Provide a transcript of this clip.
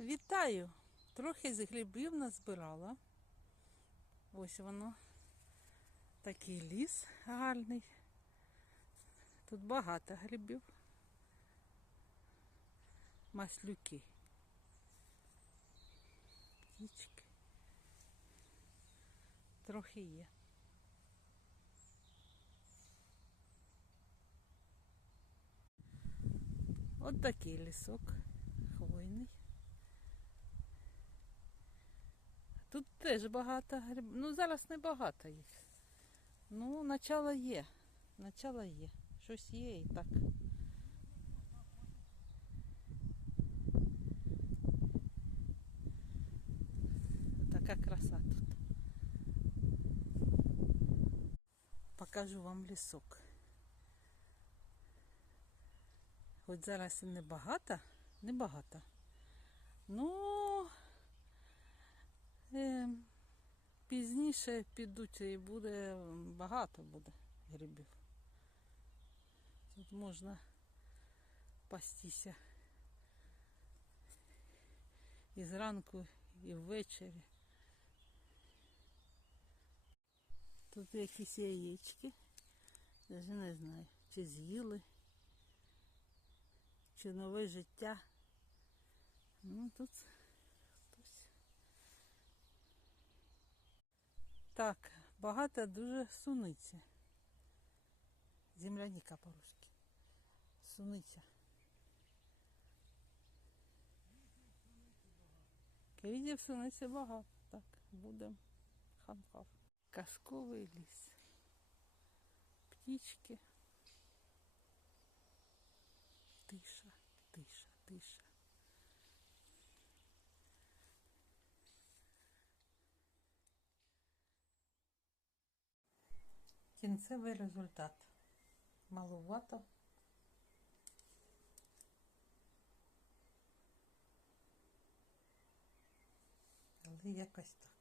Вітаю! Трохи з грибів назбирала. Ось воно. Такий ліс гарний. Тут багато грибів. Маслюки. Птічки. Трохи є. От такий лісок Тут теж багато грибів. Ну, зараз не багато їх. Ну, начало є. Начало є. Щось є і так. Така краса тут. Покажу вам лісок. Хоч зараз і не багато, не багато. Ну, пізніше підуть і буде багато буде грибів. Тут можна пастися і зранку, і ввечері. Тут якісь яєчки. Навіть не знаю, чи з'їли, чи нове життя. Ну тут Так, багато дуже суниці. Земляніка по-русски. Суниця. Квітів суниці багато. Так, будемо хам-хав. Казковий ліс. Птічки. Тиша, тиша, тиша. Кінцевий результат. Малувато. Але якось так.